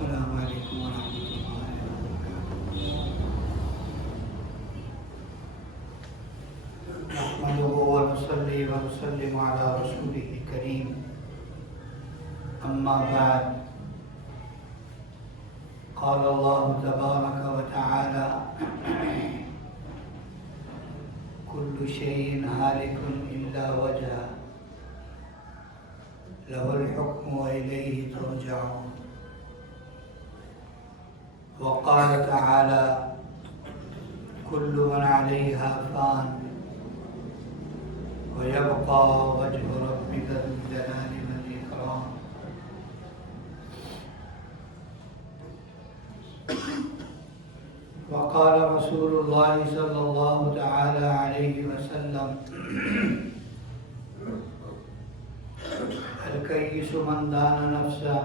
السلام علیکم ورحمۃ اللہ وبرکاتہ نحمده ونصلي ونسلم على رسوله الكريم اما بعد قال الله تبارك وتعالى كل شيء هالك إلا وجهه له الحكم وإليه ترجعون وقال تعالى كل من عليها فان ويبقى وجه ربك ذو الجلال والإكرام وقال رسول الله صلى الله تعالى عليه وسلم الكيس من دان نفسه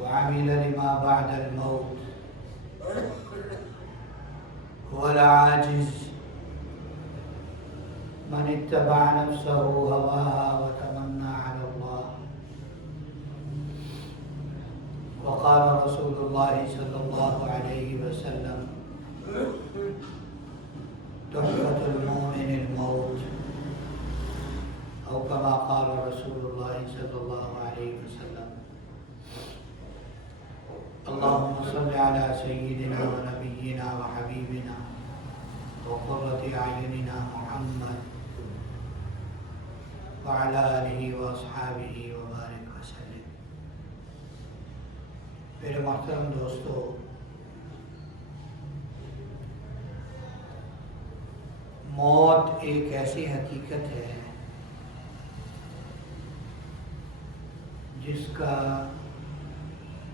وعمل لما بعد الموت والعاجز من اتبع نفسه هواها وتمنى على الله وقال رسول الله صلى الله عليه وسلم تحفة المؤمن الموت أو كما قال رسول الله صلى الله عليه وسلم اللهم صل على سيدنا ونبينا وحبيبنا وقرة أعيننا محمد وعلى آله وأصحابه وبارك وسلم. میرے محترم دوستو، موت ایک ایسی حقیقت ہے جس کا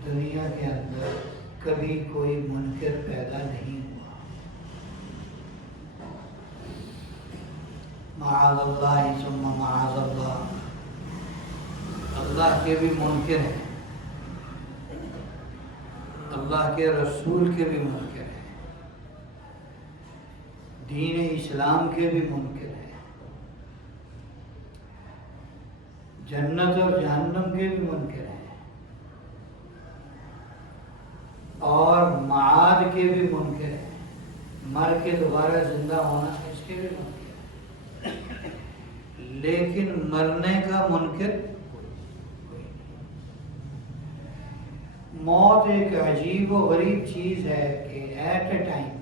دنیا کے اندر کبھی کوئی منکر پیدا نہیں ہوا. معاذ اللہ ثم معاذ اللہ، اللہ کے بھی منکر ہیں، اللہ کے رسول کے بھی منکر ہیں، دین اسلام کے بھی منکر ہیں، جنت اور جہنم کے بھی منکر ہیں، اور معاد کے بھی منکر ہیں، مر کے دوبارہ زندہ ہونا اس کے بھی منکر ہیں، لیکن مرنے کا منکر کوئی نہیں. موت ایک عجیب و غریب چیز ہے کہ ایٹ اے ٹائم،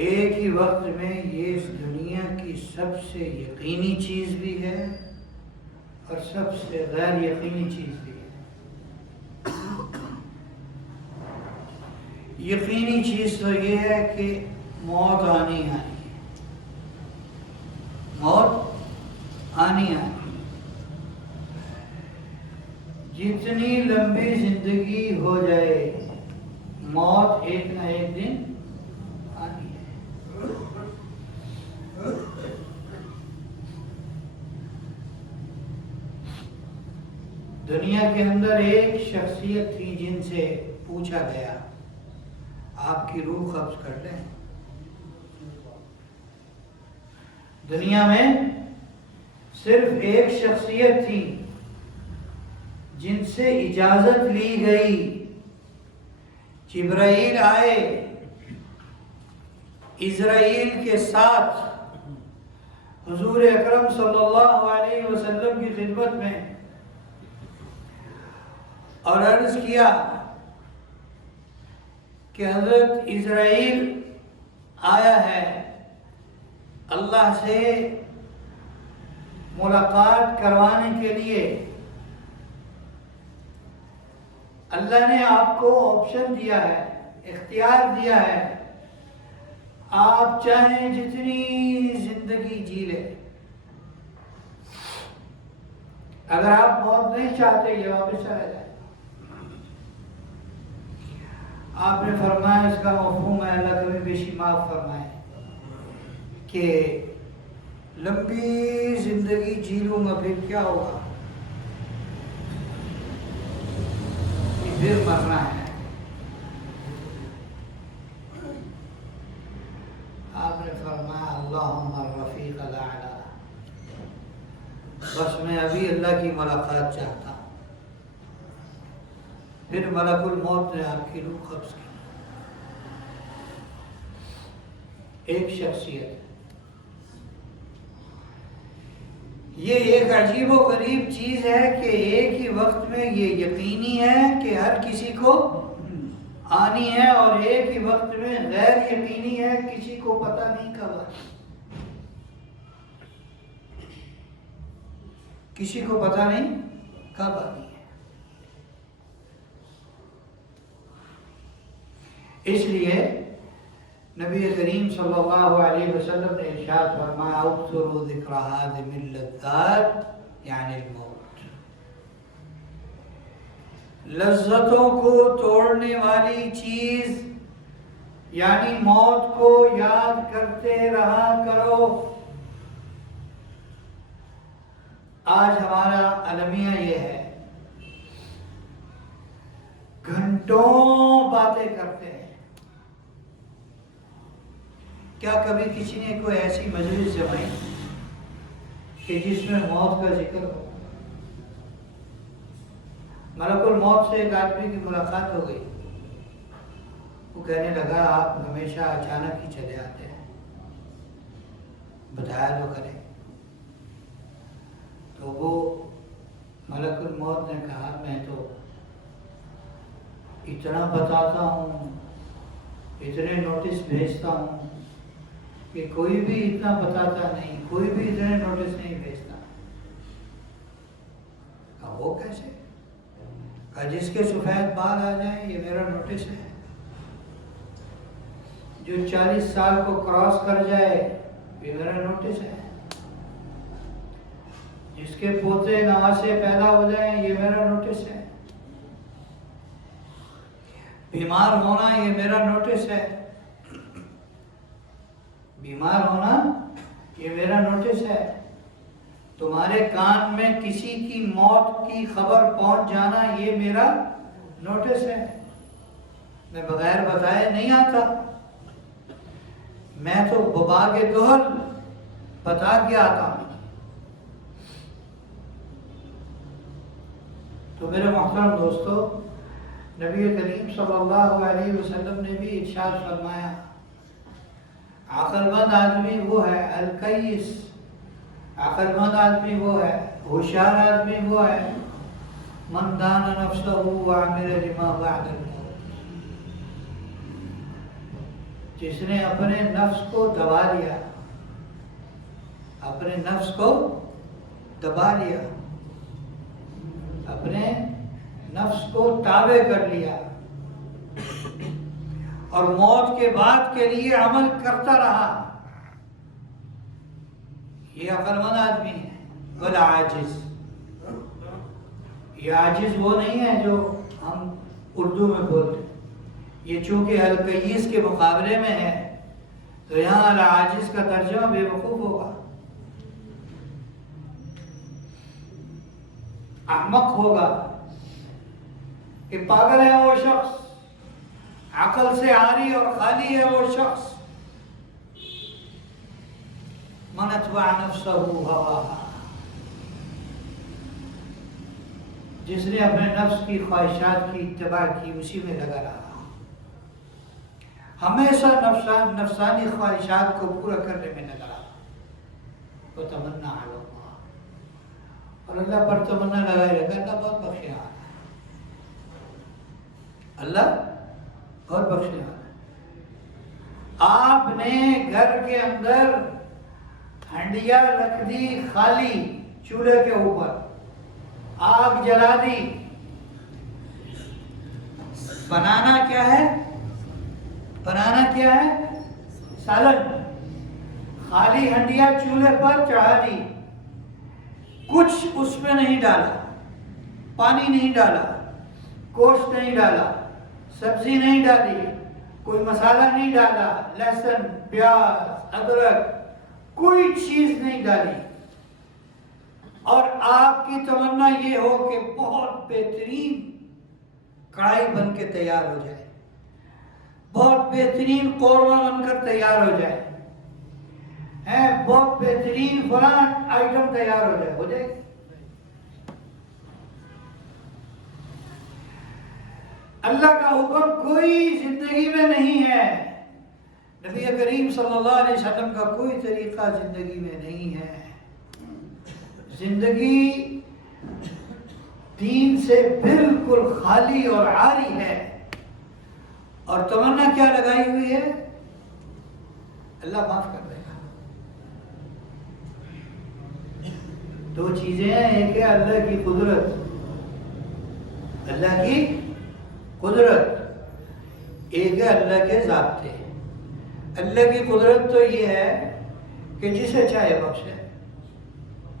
ایک ہی وقت میں یہ اس دنیا کی سب سے یقینی چیز بھی ہے اور سب سے غیر یقینی چیز بھی ہے. یقینی چیز تو یہ ہے کہ موت آنی ہے، موت آنی ہے. جتنی لمبی زندگی ہو جائے موت ایک نہ ایک دن آنی ہے. دنیا کے اندر ایک شخصیت تھی جن سے پوچھا گیا آپ کی روح قبض کر لیں. دنیا میں صرف ایک شخصیت تھی جن سے اجازت لی گئی. جبرائیل آئے اسرائیل کے ساتھ حضور اکرم صلی اللہ علیہ وسلم کی خدمت میں اور عرض کیا کہ حضرت اسرائیل آیا ہے، اللہ سے ملاقات کروانے کے لیے. اللہ نے آپ کو آپشن دیا ہے، اختیار دیا ہے، آپ چاہیں جتنی زندگی جی لیں. اگر آپ موت نہیں چاہتے یہ واپس چلا جائے. آپ نے فرمایا اس کا مفہوم ہے، اللہ کبھی بیشی معاف فرمائے، کہ لمبی زندگی جی لوں گا پھر کیا ہوگا، پھر مرنا ہے. آپ نے فرمایا اللہم الرفیق الاعلی، بس میں ابھی اللہ کی ملاقات چاہتا ہوں. پھر ملک الموت نے آپ کی روح قبض کی. ایک شخصیت. یہ ایک عجیب و غریب چیز ہے کہ ایک ہی وقت میں یہ یقینی ہے کہ ہر کسی کو آنی ہے، اور ایک ہی وقت میں غیر یقینی ہے، کسی کو پتہ نہیں کب آنی. کسی کو پتہ نہیں کب آنی ہے. اس لیے نبی کریم صلی اللہ علیہ وسلم نے ارشاد فرمایا اکثروا ذکر ہادم اللذات یعنی الموت. لذتوں کو توڑنے والی چیز یعنی موت کو یاد کرتے رہا کرو. آج ہمارا المیہ یہ ہے، گھنٹوں باتیں کرتے ہیں. کیا کبھی کسی نے کوئی ایسی مجلس جمائی کہ جس میں موت کا ذکر ہو؟ ملک الموت سے ایک آدمی کی ملاقات ہو گئی. وہ کہنے لگا آپ ہمیشہ اچانک ہی چلے آتے ہیں، بتایا تو کریں. تو وہ ملک الموت نے کہا میں تو اتنا بتاتا ہوں، اتنے نوٹس بھیجتا ہوں کہ کوئی بھی اتنا بتاتا نہیں، کوئی بھی اتنے نوٹس نہیں بھیجتا. کہا وہ کیسے؟ کہا جس کے سفید بال آ جائیں یہ میرا نوٹس ہے، جو 40 سال کو کراس کر جائے یہ میرا نوٹس ہے، جس کے پوتے نواسے پیدا ہو جائیں یہ میرا نوٹس ہے، بیمار ہونا یہ میرا نوٹس ہے، بیمار ہونا یہ میرا نوٹس ہے، تمہارے کان میں کسی کی موت کی خبر پہنچ جانا یہ میرا نوٹس ہے. میں بغیر بتائے نہیں آتا، میں تو بباغ دہل بتا کے آتا ہوں. تو میرے محترم دوستو، نبی کریم صلی اللہ علیہ وسلم نے بھی ارشاد فرمایا عقل مند آدمی وہ ہے الکیس، عقل مند آدمی وہ ہے، ہوشیار آدمی وہ ہے من دان نفسہ وعمل لما بعد الموت، جس نے اپنے نفس کو دبا لیا، اپنے نفس کو دبا لیا، اپنے نفس کو تابع کر لیا، اور موت کے بعد کے لیے عمل کرتا رہا. یہ عقل مند آدمی ہے. والعاجز، یہ عاجز وہ نہیں ہے جو ہم اردو میں بولتے ہیں. یہ چونکہ الکیس کے مقابلے میں ہے تو یہاں العاجز کا ترجمہ بے وقوف ہوگا، احمق ہوگا کہ پاگل ہے وہ شخص، عقل سے عاری اور خالی ہے وہ شخص. من اتبع نفسہ ہواہا، جس نے اپنے نفس کی خواہشات کی اتباع کی اسی میں لگا رہا، ہمیشہ نفسانی خواہشات کو پورا کرنے میں لگا رہا. وہ تمنا علی اللہ، اور اللہ پر تمنا لگائے رہا. اللہ بہت بخشنے والا ہے، اللہ بہت بخشنے والا ہے. آپ نے گھر کے اندر ہنڈیا رکھ دی خالی چولہے کے اوپر، آگ جلا دی. بنانا کیا ہے؟ بنانا کیا ہے؟ سالن. خالی ہنڈیا چولہے پر چڑھا دی، کچھ اس میں نہیں ڈالا، پانی نہیں ڈالا، گوشت نہیں ڈالا، سبزی نہیں ڈالی، کوئی مسالہ نہیں ڈالا، لہسن پیاز ادرک کوئی چیز نہیں ڈالی، اور آپ کی تمنا یہ ہو کہ بہت بہترین کڑھائی بن کے تیار ہو جائے، بہت بہترین قورمہ بن کر تیار ہو جائے، بہت بہترین فلاں آئٹم تیار ہو جائے اللہ کا حکم کوئی زندگی میں نہیں ہے، نبی کریم صلی اللہ علیہ وسلم کا کوئی طریقہ زندگی میں نہیں ہے. زندگی دین سے بالکل خالی اور عاری ہے. اور تمنا کیا لگائی ہوئی ہے؟ اللہ معاف کر دے گا. دو چیزیں ہیں، ایک ہے اللہ کی قدرت، اللہ کی قدرت، ایک ہے اللہ کے ضابطے. اللہ کی قدرت تو یہ ہے کہ جسے چاہے بخشے،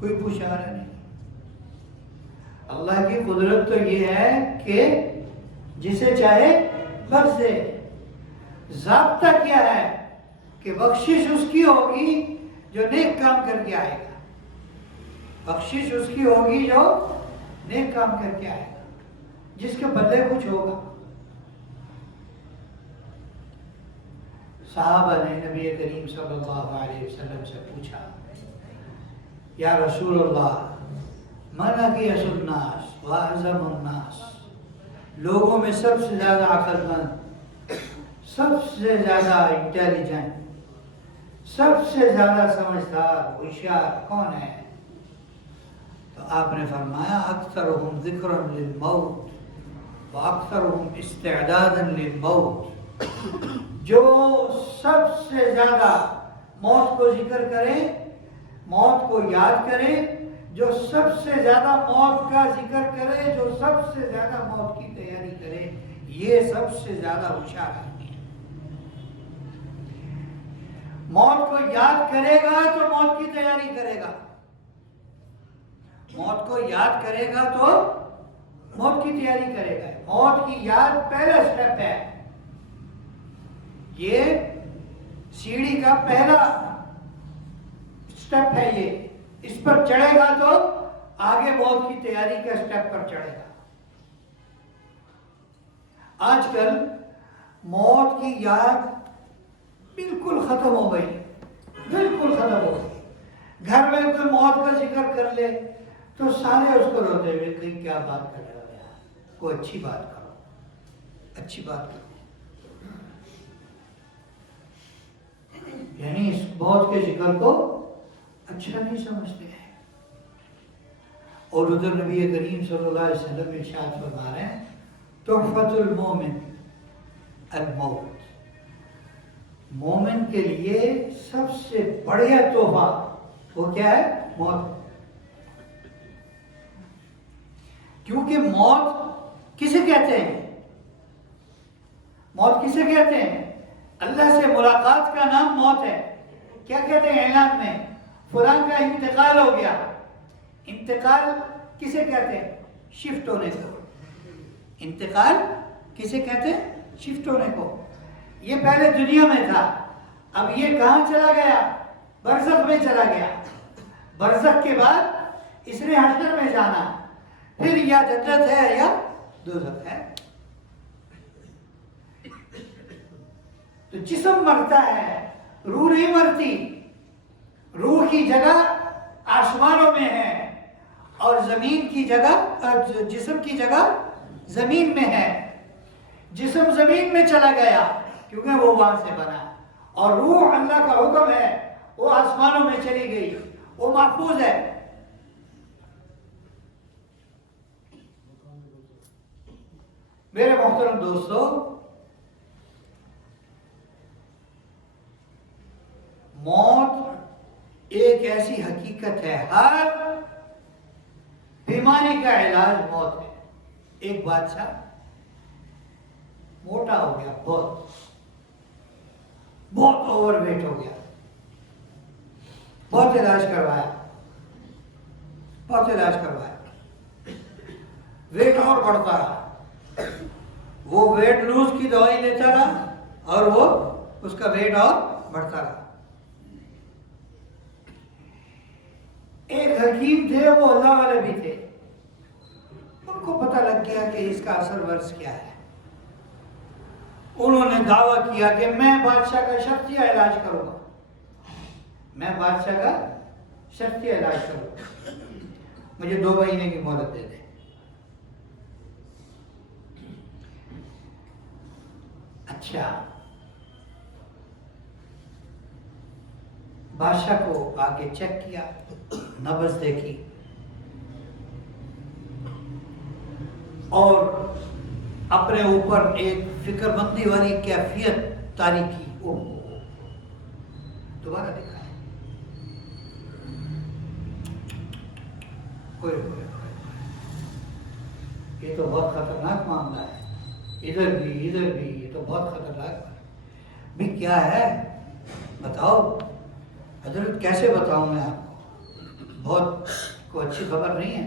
کوئی پوچھا نہیں. اللہ کی قدرت تو یہ ہے کہ جسے چاہے بخش دے. ضابطہ کیا ہے کہ بخشش اس کی ہوگی جو نیک کام کر کے آئے گا. بخشش اس کی ہوگی جو نیک کام کر کے آئے گا، جس کے بدلے کچھ ہوگا. صحابہ نے نبی کریم صلی اللہ علیہ وسلم سے پوچھا، یا رسول اللہ، من اکیس الناس واعظم الناس، لوگوں میں سب سے زیادہ عقل مند، سب سے زیادہ انٹیلیجنٹ، سب سے زیادہ سمجھدار ہوشیار کون ہے؟ تو آپ نے فرمایا اکثرهم ذکرا للموت واکثرهم استعدادا للموت. جو سب سے زیادہ موت کو ذکر کرے، موت کو یاد کرے، جو سب سے زیادہ موت کا ذکر کرے، جو سب سے زیادہ موت کی تیاری کرے، یہ سب سے زیادہ ہوشیار آدمی ہے. موت کو یاد کرے گا تو موت کی تیاری کرے گا. موت کو یاد کرے گا تو موت کی تیاری کرے گا. موت کی یاد پہلا سٹیپ ہے. یہ سیڑھی کا پہلا سٹیپ ہے. یہ اس پر چڑھے گا تو آگے موت کی تیاری کے سٹیپ پر چڑھے گا. آج کل موت کی یاد بالکل ختم ہو گئی، بالکل ختم ہو گئی. گھر میں کوئی موت کا ذکر کر لے تو سارے اس کو روتے ہوئے کہیں کیا بات کر رہے ہو یار، کوئی اچھی بات کرو، اچھی بات کرو. یعنی اس موت کے ذکر کو اچھا نہیں سمجھتے ہیں. اور ادھر نبی کریم صلی اللہ علیہ وسلم ارشاد فرما رہے ہیں تحفۃ المومن الموت. مومن کے لیے سب سے بڑھیا تحفہ وہ کیا ہے؟ موت. کیونکہ موت کسے کہتے ہیں؟ موت کسے کہتے ہیں؟ اللہ سے ملاقات کا نام موت ہے. کیا کہتے ہیں اعلان میں؟ فلاں کا انتقال ہو گیا. انتقال کسے کہتے ہیں؟ شفٹ ہونے کو. انتقال کسے کہتے ہیں؟ شفٹ ہونے کو. یہ پہلے دنیا میں تھا، اب یہ کہاں چلا گیا؟ برزخ میں چلا گیا. برزخ کے بعد اس نے حشر میں جانا، پھر یا جنت ہے یا دوزخ ہے. تو جسم مرتا ہے، روح نہیں مرتی. روح کی جگہ آسمانوں میں ہے اور زمین کی جگہ، جسم کی جگہ زمین میں ہے. جسم زمین میں چلا گیا کیونکہ وہ وہاں سے بنا، اور روح اللہ کا حکم ہے وہ آسمانوں میں چلی گئی، وہ محفوظ ہے. میرے محترم دوستو، موت ایک ایسی حقیقت ہے، ہر بیماری کا علاج موت ہے. ایک بادشاہ موٹا ہو گیا، بہت اوور ویٹ ہو گیا، بہت علاج کروایا، ویٹ اور بڑھتا رہا. وہ ویٹ لوز کی دوائی لیتا رہا اور وہ اس کا ویٹ اور بڑھتا رہا. ایک حکیم تھے، وہ اللہ والے بھی تھے. ان کو پتہ لگ گیا کہ اس کا اثر ورز کیا ہے. انہوں نے دعویٰ کیا کہ میں بادشاہ کا شرطیہ علاج کروں گا، میں بادشاہ کا شرطیہ علاج کروں گا، مجھے 2 مہینے کی مہلت دے دیں. اچھا، بادشاہ کو آگے چیک کیا، نبض دیکھی اور اپنے اوپر ایک فکر مندی والی کیفیت طاری کی. دوبارہ دکھایا. یہ تو بہت خطرناک معاملہ ہے. ادھر بھی یہ تو بہت خطرناک بھی. کیا ہے بتاؤ حضرت. کیسے بتاؤں میں آپ کو؟ بہت کوئی اچھی خبر نہیں ہے.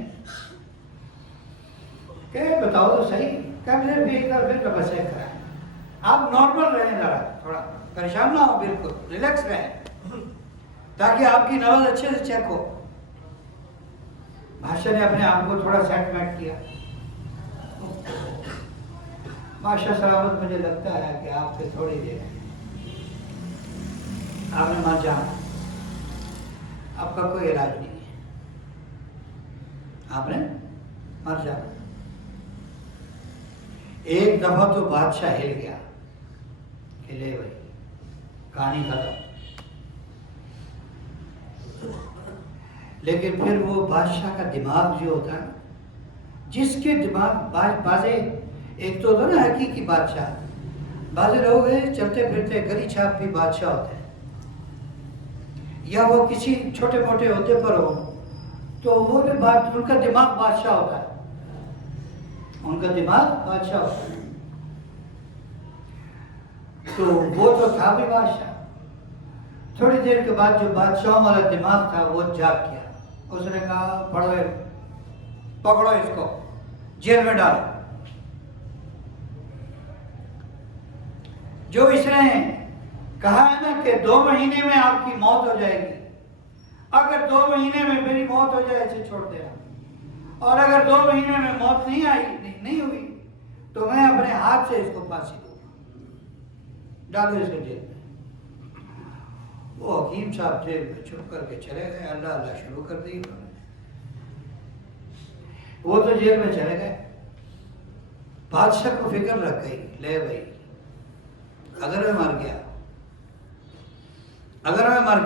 کہ بتاؤ تو صحیح. کیمرے بھی ایک طرف تو بس ایک کرائیں. آپ نارمل رہیں، ذرا تھوڑا پریشان نہ ہو، بالکل ریلیکس رہیں تاکہ آپ کی نبض اچھے سے چیک ہو. بادشاہ نے اپنے آپ کو تھوڑا سیٹ میٹ کیا. بادشاہ سلامت، مجھے لگتا ہے کہ آپ سے تھوڑی دیر آپ نے مر جانا. آپ کا کوئی علاج نہیں ہے، آپ نے مر جانا. ایک دفعہ تو بادشاہ ہل گیا کہ لے بھائی کہانی ختم. لیکن پھر وہ بادشاہ کا دماغ جو ہوتا ہے، جس کے دماغ بازے ایک تو ہوتا نا حقیقی بادشاہ، بازے لوگ چلتے پھرتے گلی چھاپ بھی بادشاہ ہوتے ہیں، یا وہ کسی چھوٹے موٹے عہدے پر ہو تو وہ بھی ان کا دماغ بادشاہ ہوتا ہے. ان کا دماغ بادشاہ ہوتا ہے. تو وہ تو تھا بھی بادشاہ. تھوڑی دیر کے بعد جو بادشاہوں والا دماغ تھا وہ جاگ گیا. اس نے کہا پکڑو اس کو، جیل میں ڈالو. جو اس نے کہا ہے نا کہ 2 مہینے میں آپ کی موت ہو جائے گی، اگر 2 مہینے میں میری موت ہو جائے اسے چھوڑ دینا، اور اگر 2 مہینے میں موت نہیں ہوئی تو میں اپنے ہاتھ سے اس کو پھانسی دوں گا. ڈالو اس کو جیل میں. وہ حکیم صاحب جیل میں چھپ کر کے چلے گئے. اللہ اللہ شروع کر دی انہوں نے. وہ تو جیل میں چلے گئے. بادشاہ کو فکر لگ گئی، لے بھائی اگر میں مر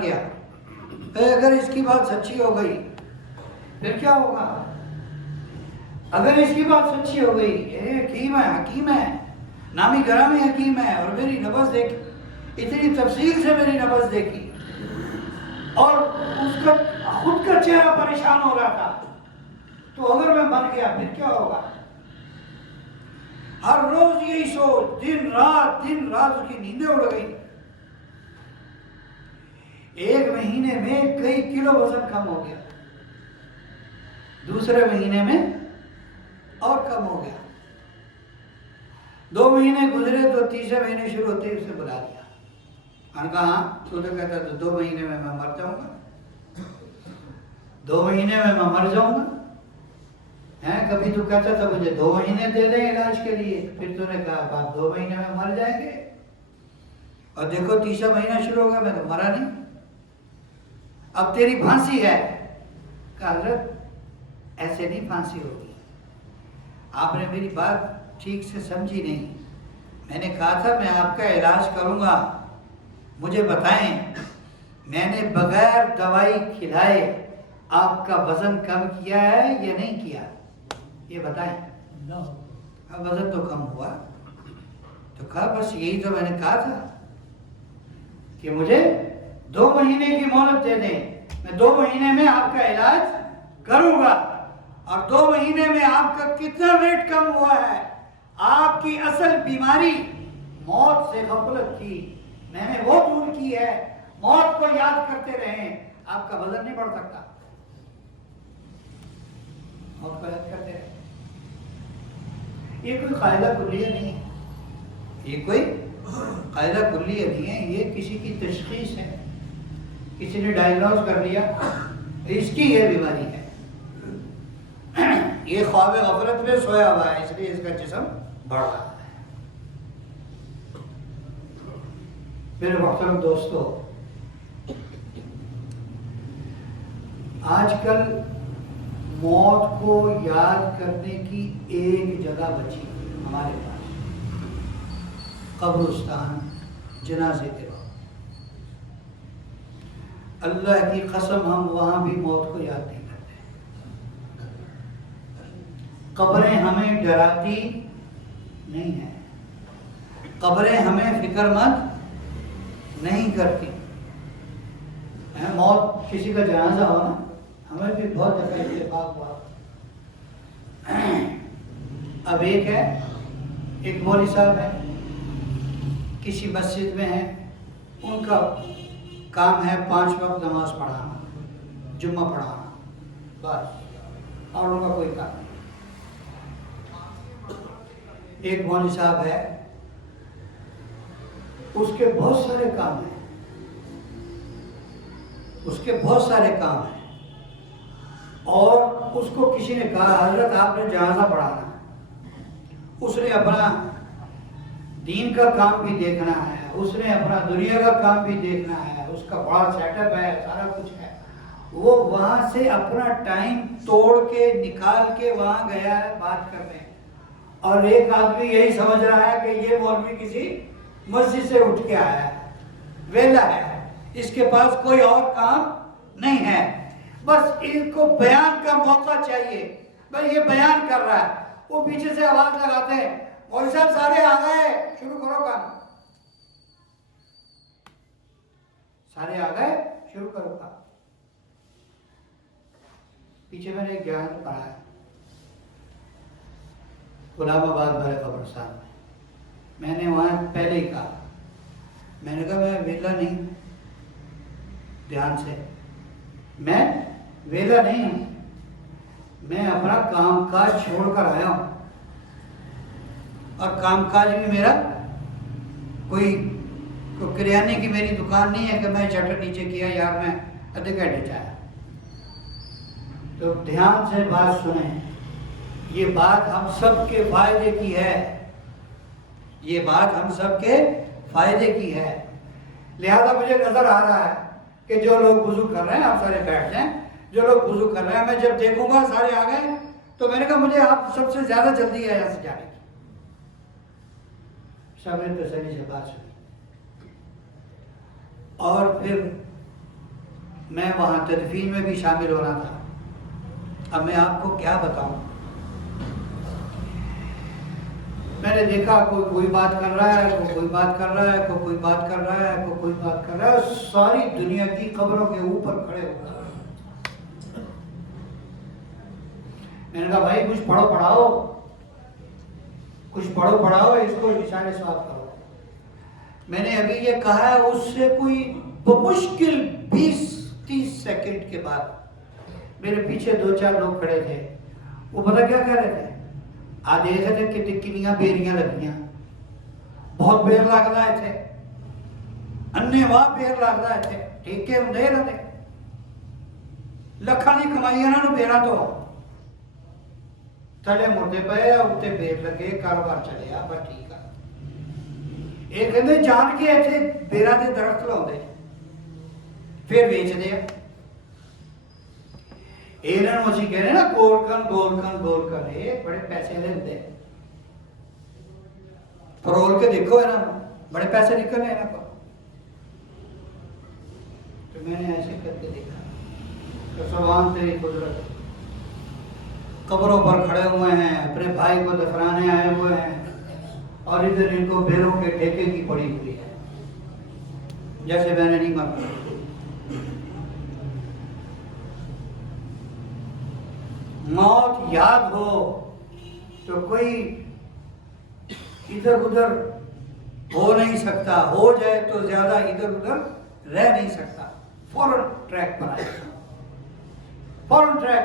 گیا، اگر اس کی بات سچی ہو گئی پھر کیا ہوگا؟ اگر اس کی بات سچی ہو گئی، حکیم ہے، نامی گرامی حکیم ہے، اور میری نبض دیکھی، اتنی تفصیل سے میری نبض دیکھی، اور اس کا خود کا چہرہ پریشان ہو رہا تھا، تو اگر میں مر گیا پھر کیا ہوگا؟ ہر روز یہی سوچ، دن رات اس کی نیندیں اڑ گئی. 1 مہینے میں کئی کلو وزن کم ہو گیا. دوسرے مہینے میں اور کم ہو گیا. 2 مہینے گزرے تو تیسرے مہینے شروع ہوتے ہی اسے بلا لیا. میں نے کہا ہاں تو کہتا تو 2 مہینے میں مر جاؤں گا. 2 مہینے میں مر جاؤں گا. کبھی تو کہتا تھا مجھے 2 مہینے دے دیں علاج کے لیے، پھر تو نے کہا آپ 2 مہینے میں مر جائیں گے، اور دیکھو تیسرا مہینہ شروع ہو گیا میں تو مرا نہیں. اب تیری پھانسی ہے. کہا حضرت ایسے نہیں پھانسی ہوگی، آپ نے میری بات ٹھیک سے سمجھی نہیں. میں نے کہا تھا میں آپ کا علاج کروں گا، مجھے بتائیں میں نے بغیر دوائی کھلائے آپ کا وزن کم کیا ہے یا نہیں کیا؟ یہ بتائیں. اب وزن تو کم ہوا. تو کہا بس یہی تو میں نے کہا تھا کہ مجھے 2 مہینے کی مہلت دے دیں، میں 2 مہینے میں آپ کا علاج کروں گا. اور 2 مہینے میں آپ کا کتنا ویٹ کم ہوا ہے؟ آپ کی اصل بیماری موت سے غفلت تھی، میں نے وہ دور کی ہے. موت کو یاد کرتے رہیں، آپ کا وزن نہیں بڑھ سکتا. موت کو یاد کرتے رہیں. یہ کوئی قاعدہ کلیہ نہیں ہے، یہ کسی کی تشخیص ہے. کسی نے ڈائیگنوز کر لیا اس کی یہ بیماری ہے، یہ خواب غفلت میں سویا ہوا ہے، اس لیے اس کا جسم بڑھ رہا ہے. میرے محترم دوستو، آج کل موت کو یاد کرنے کی ایک جگہ بچی ہمارے پاس، قبرستان جنازے کے وقت اللہ کی قسم ہم وہاں بھی موت کو یاد نہیں کرتے. قبریں ہمیں ڈراتی نہیں ہیں, قبریں ہمیں فکر مند نہیں کرتی. موت کسی کا جنازہ ہو نا, ہمیں بھی بہت دفعہ اتفاق ہوا. اب ایک مولوی صاحب ہے, کسی مسجد میں ہیں, ان کا کام ہے 5 وقت نماز پڑھانا, جمعہ پڑھانا, بس, اور ان کا کوئی کام نہیں. ایک مولوی صاحب ہے, اس کے بہت سارے کام ہیں, اور اس کو کسی نے کہا حضرت آپ نے جنازہ پڑھانا. اس نے اپنا دین کا کام بھی دیکھنا ہے, اس نے اپنا دنیا کا کام بھی دیکھنا ہے, اس کا بڑا سیٹ اپ ہے, سارا کچھ ہے. وہ وہاں سے اپنا ٹائم توڑ کے نکال کے وہاں گیا ہے بات کرنے, اور ایک آدمی یہی سمجھ رہا ہے کہ یہ مولوی کسی مسجد سے اٹھ کے آیا ہے, ویلا ہے, اس کے پاس کوئی اور کام نہیں ہے, بس ان کو بیان کا موقع چاہیے. بھائی یہ بیان کر رہا ہے, وہ پیچھے سے آواز لگاتے ہیں, مولوی صاحب سارے آ گئے, شروع کرو کام. سارے آ گئے, شروع کرو کام. پیچھے میں نے ایک جہاز پڑھا ہے غلام آباد بڑے قبرستان میں نے وہاں پہلے ہی کہا, میں نے کہا میں ویلا نہیں, دھیان سے, میں ویلا نہیں ہوں, میں اپنا کام کاج چھوڑ کر آیا ہوں, اور کام کاج بھی میرا کوئی کریانے کی میری دکان نہیں ہے کہ میں شٹر نیچے کیا یار میں آدھے گھنٹے چاہیا. تو دھیان سے بات سنیں, یہ بات ہم سب کے فائدے کی ہے, یہ بات ہم سب کے فائدے کی ہے. لہذا مجھے نظر آ رہا ہے کہ جو لوگ وضو کر رہے ہیں آپ سارے بیٹھ جائیں, جو لوگ وضو کر رہے ہیں, میں جب دیکھوں گا سارے آ گئے تو میں نے کہا مجھے آپ سب سے زیادہ جلدی ہے یہاں سے جانے کی. سب نے تسلی سے بات سنی, اور پھر میں وہاں تدفین میں بھی شامل ہونا تھا. اب میں آپ کو کیا بتاؤں, میں نے دیکھا کوئی بات کر رہا ہے, کوئی بات کر رہا ہے, کوئی بات کر رہا ہے, کوئی بات کر رہا ہے, ساری دنیا کی قبروں کے اوپر کھڑے ہو گئے. میں نے کہا بھائی کچھ پڑھو پڑھاؤ, اس کو نشان ثواب کرو. میں نے ابھی یہ کہا ہے, اس سے کوئی بمشکل 20-30 سیکنڈ کے بعد میرے پیچھے 2-4 لوگ کھڑے تھے. وہ پتہ کیا کہہ رہے تھے, آج ایسے تھے کہ کنیاں بیریاں لگیاں, بہت بیر لگ رہے تھے, انے واہ بیر لگ رہے تھے, ٹھیکے ہوں دے رہے تھے, لکھاں دی کمائی انہاں نوں بیراں تو تھلے مردے پے, اتنے بیر لگے, کاروبار چلیا, بس ٹھیک ہے. یہ کہندے جان کے ایتھے بیراں دے درخت لاؤندے پھر ویچ دے. انہاں نوں اسی کہنے نا گول کن, یہ بڑے پیسے لیندے, فرول کے دیکھو انہاں نوں, بڑے پیسے نکلنے انہاں کو. تو میں نے ایسے کر کے دیکھا کہ سبحان تیری قدرت, قبروں پر کھڑے ہوئے ہیں, اپنے بھائی کو دفنانے آئے ہوئے ہیں, اور ادھر ان کو بیروں کے ٹھیکے کی پڑی ہوئی ہے, جیسے میں نے نہیں مرنا. موت یاد ہو تو کوئی ادھر ادھر ہو نہیں سکتا, ہو جائے تو زیادہ ادھر ادھر رہ نہیں سکتا. فوراً ٹریک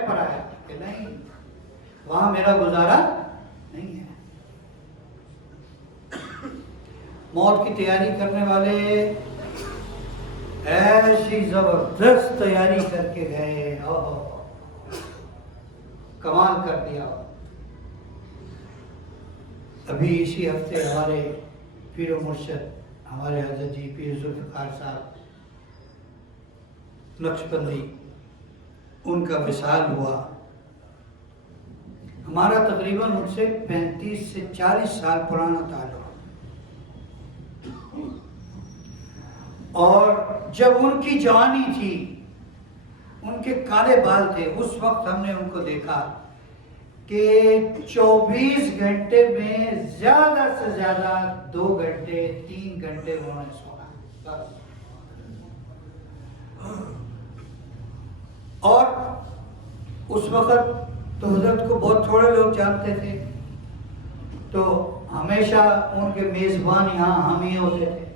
پر آیا کہ نہیں, وہاں میرا گزارا نہیں ہے. موت کی تیاری کرنے والے ایسی زبردست تیاری کر کے گئے, کمال کر دیا. ابھی اسی ہفتے ہمارے پیر و مرشد ہمارے حضرت جی پیر ذوالفقار صاحب نقشبندی, ان کا وصال ہوا. ہمارا تقریباً ان سے 35 سے 40 سال پرانا تعلق. اور جب ان کی جوانی تھی، ان کے کالے بال تھے، اس وقت ہم نے ان کو دیکھا کہ 24 گھنٹے میں زیادہ سے زیادہ 2 گھنٹے 3 گھنٹے انہوں نے سونا، اور اس وقت تو حضرت کو بہت تھوڑے لوگ جانتے تھے، تو ہمیشہ ان کے میزبان یہاں ہم ہی ہوتے تھے،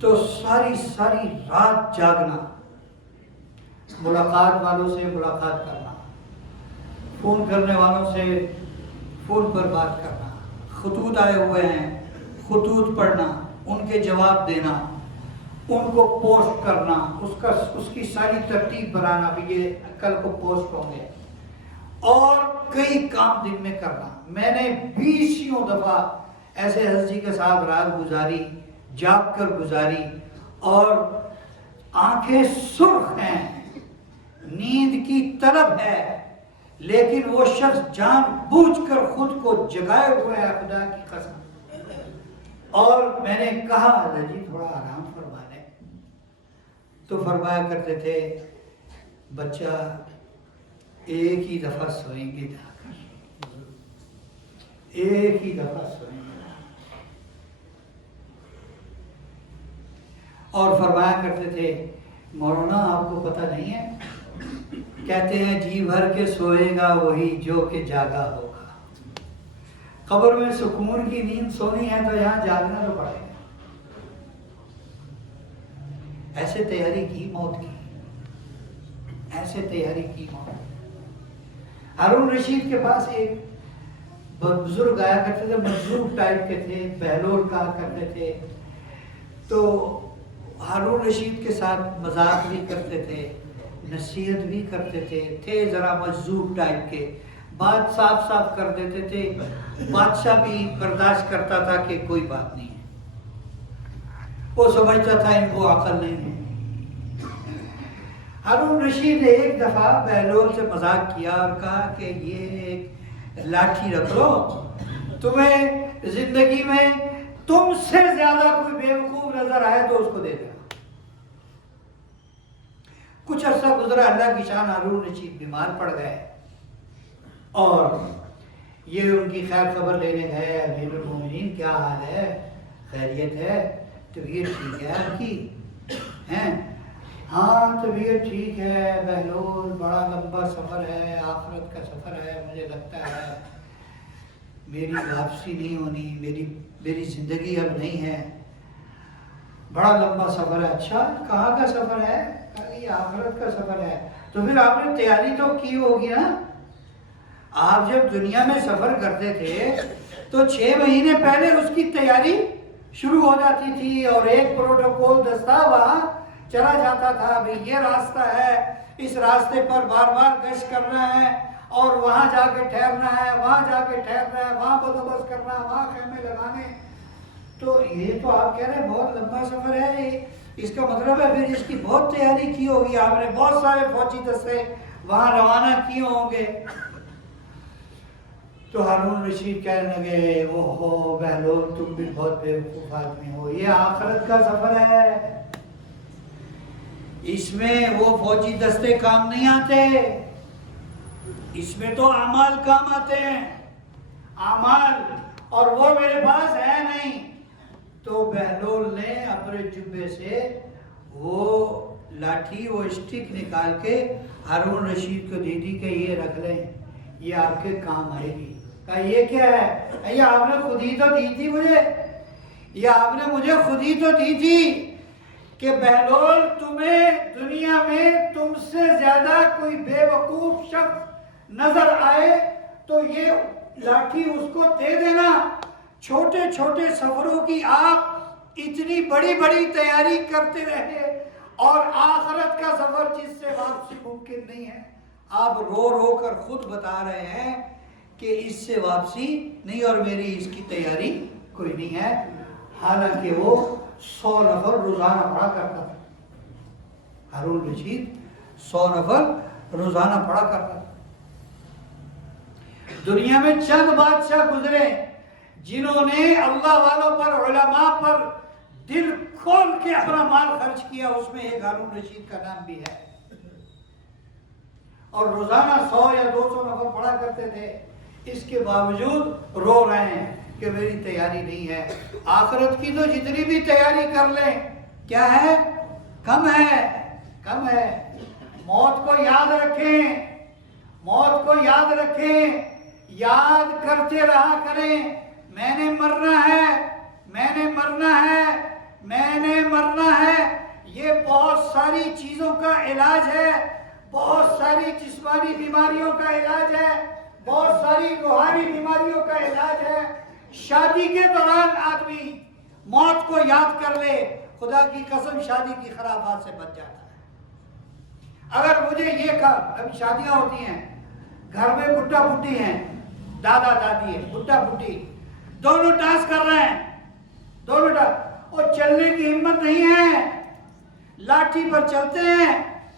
تو ساری رات جاگنا، ملاقات والوں سے ملاقات کرنا، فون کرنے والوں سے فون پر بات کرنا، خطوط آئے ہوئے ہیں خطوط پڑھنا، ان کے جواب دینا، ان کو پوسٹ کرنا، اس کی ساری ترتیب بنانا بھی یہ کل کو پوسٹ ہوں گے، اور کئی کام دن میں کرنا۔ میں نے 20 دفعہ ایسے حضرت کے ساتھ رات گزاری، جاگ کر گزاری، اور آنکھیں سرخ ہیں، نیند کی طلب ہے، لیکن وہ شخص جان بوجھ کر خود کو جگائے ہوئے ہے، خدا کی قسم۔ اور میں نے کہا حضرت جی تھوڑا آرام فرما لیں، تو فرمایا کرتے تھے بچہ ایک ہی دفعہ سوئیں گے جا کر، ایک ہی دفعہ سوئیں گے۔ اور فرمایا کرتے تھے مولانا آپ کو پتہ نہیں ہے، کہتے ہیں جی بھر کے سوئے گا وہی جو کہ جاگا ہوگا۔ قبر میں سکون کی نیند سونی ہے تو یہاں جاگنا تو پڑے گا۔ ایسے تیاری کی موت کی، ایسے تیاری کی موت۔ ہارون رشید کے پاس ایک بزرگ آیا کرتے تھے، مجذوب ٹائپ کے تھے، بہلول کہا کرتے تھے، تو ہارون رشید کے ساتھ مذاق بھی کرتے تھے، نصیحت بھی کرتے تھے ذرا مجذوب ٹائپ کے، بات صاف صاف کر دیتے تھے، بادشاہ بھی برداشت کرتا تھا کہ کوئی بات نہیں ہے، وہ سمجھتا تھا ان کو عقل نہیں ہے۔ ہارون رشید نے ایک دفعہ بہلول سے مذاق کیا اور کہا کہ یہ ایک لاٹھی رکھ لو، تمہیں زندگی میں تم سے زیادہ کوئی بیوقوف نظر آئے تو اس کو دے دینا۔ کچھ عرصہ گزرا، اللہ کی شان ہارون رشید بیمار پڑ گئے، اور یہ ان کی خیر خبر لینے گئے، امیر المومنین کیا حال ہے، خیریت ہے، طبیعت ٹھیک ہے آپ کی ہیں؟ ہاں طبیعت ٹھیک ہے بہلول، بڑا لمبا سفر ہے، آخرت کا سفر ہے، مجھے لگتا ہے میری واپسی نہیں ہونی، میری زندگی اب نہیں ہے، بڑا لمبا سفر ہے۔ اچھا کہاں کا سفر ہے؟ یہ آخرت کا سفر ہے۔ تو پھر آپ نے تیاری تو کی ہوگی نا، آپ جب دنیا میں سفر کرتے تھے تو 6 مہینے پہلے اس کی تیاری شروع ہو جاتی تھی، اور ایک پروٹوکول دستہ وہاں چلا جاتا تھا، بھئی یہ راستہ ہے، اس راستے پر بار بار گشت کرنا ہے، اور وہاں جا کے ٹھہرنا ہے، وہاں جا کے ٹھہرنا ہے، وہاں بندوبست کرنا، وہاں خیمے لگانے۔ تو یہ تو آپ کہہ رہے ہیں بہت لمبا سفر ہے، اس کا مطلب ہے پھر اس کی بہت تیاری کی ہوگی آپ نے، بہت سارے فوجی دستے وہاں روانہ کیے ہوں گے۔ تو ہارون رشید کہنے لگے اوہو بہلول تم بھی بہت بیوقوف آدمی ہو، یہ آخرت کا سفر ہے، اس میں وہ فوجی دستے کام نہیں آتے، اس میں تو اعمال کام آتے ہیں، اعمال، اور وہ میرے پاس ہے نہیں۔ تو بہلول نے اپنے جبے سے وہ لاٹھی، وہ اسٹک نکال کے ہارون رشید کو دے دی کہ یہ رکھ لیں، یہ آپ کے کام آئے گی۔ کہا یہ کیا ہے؟ یہ آپ نے خود ہی تو دی تھی مجھے، یہ آپ نے مجھے خود ہی تو دی تھی کہ بہلول تمہیں دنیا میں تم سے زیادہ کوئی بے وقوف شخص نظر آئے تو یہ لاٹھی اس کو دے دینا۔ چھوٹے چھوٹے سفروں کی آپ اتنی بڑی بڑی تیاری کرتے رہے، اور آخرت کا سفر جس سے واپسی ممکن نہیں ہے، آپ رو رو کر خود بتا رہے ہیں کہ اس سے واپسی نہیں، اور میری اس کی تیاری کوئی نہیں ہے، حالانکہ وہ 100 نفر روزانہ پڑھا کرتا تھا۔ ہارون رشید 100 نفر روزانہ پڑھا کرتا تھا۔ دنیا میں چند بادشاہ گزرے جنہوں نے اللہ والوں پر، علماء پر دل کھول کے اپنا مال خرچ کیا، اس میں ایک ہارون رشید کا نام بھی ہے، اور روزانہ 100 یا 200 نفل پڑھا کرتے تھے، اس کے باوجود رو رہے ہیں کہ میری تیاری نہیں ہے۔ آخرت کی تو جتنی بھی تیاری کر لیں کیا ہے؟ کم ہے، کم ہے۔ موت کو یاد رکھیں، موت کو یاد رکھیں، یاد کرتے رہا کریں، میں نے مرنا ہے، میں نے مرنا ہے، میں نے مرنا ہے۔ یہ بہت ساری چیزوں کا علاج ہے، بہت ساری جسمانی بیماریوں کا علاج ہے، بہت ساری روحانی بیماریوں کا علاج ہے۔ شادی کے دوران آدمی موت کو یاد کر لے، خدا کی قسم شادی کی خرابات سے بچ جاتا ہے۔ اگر مجھے یہ کہا، ابھی شادیاں ہوتی ہیں، گھر میں بڈھا بڈھی ہیں، دادا دادی ہے، بڈھا بڈھی، دونوں ڈانس کر رہے ہیں، دونوں ڈانس، اور چلنے کی ہمت نہیں ہے، لاٹھی پر چلتے ہیں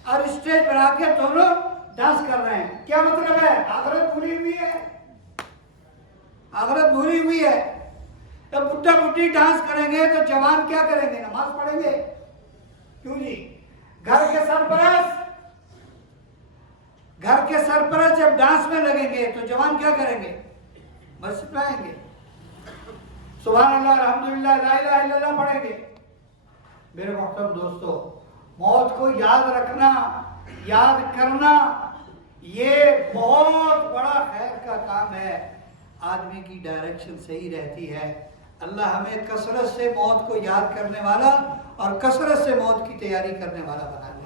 اور اسٹیج پر آ کے دونوں ڈانس کر رہے ہیں۔ کیا مطلب ہے؟ آخرت بھولی ہوئی ہے، آخرت بھولی ہوئی ہے۔ جب بڈھا بڈھی ڈانس کریں گے تو جوان کیا کریں گے؟ نماز پڑھیں گے؟ کیوں جی؟ گھر کے سرپرست، گھر کے سرپرست جب ڈانس میں لگیں گے تو جوان کیا کریں گے؟ مسجد میں آئیں گے، سبحان اللہ الحمدللہ لا الہ الا اللہ پڑھیں گے۔ میرے محترم دوستو، موت کو یاد رکھنا، یاد کرنا، یہ بہت بڑا خیر کا کام ہے، آدمی کی ڈائریکشن صحیح رہتی ہے۔ اللہ ہمیں کثرت سے موت کو یاد کرنے والا اور کثرت سے موت کی تیاری کرنے والا بنا دے۔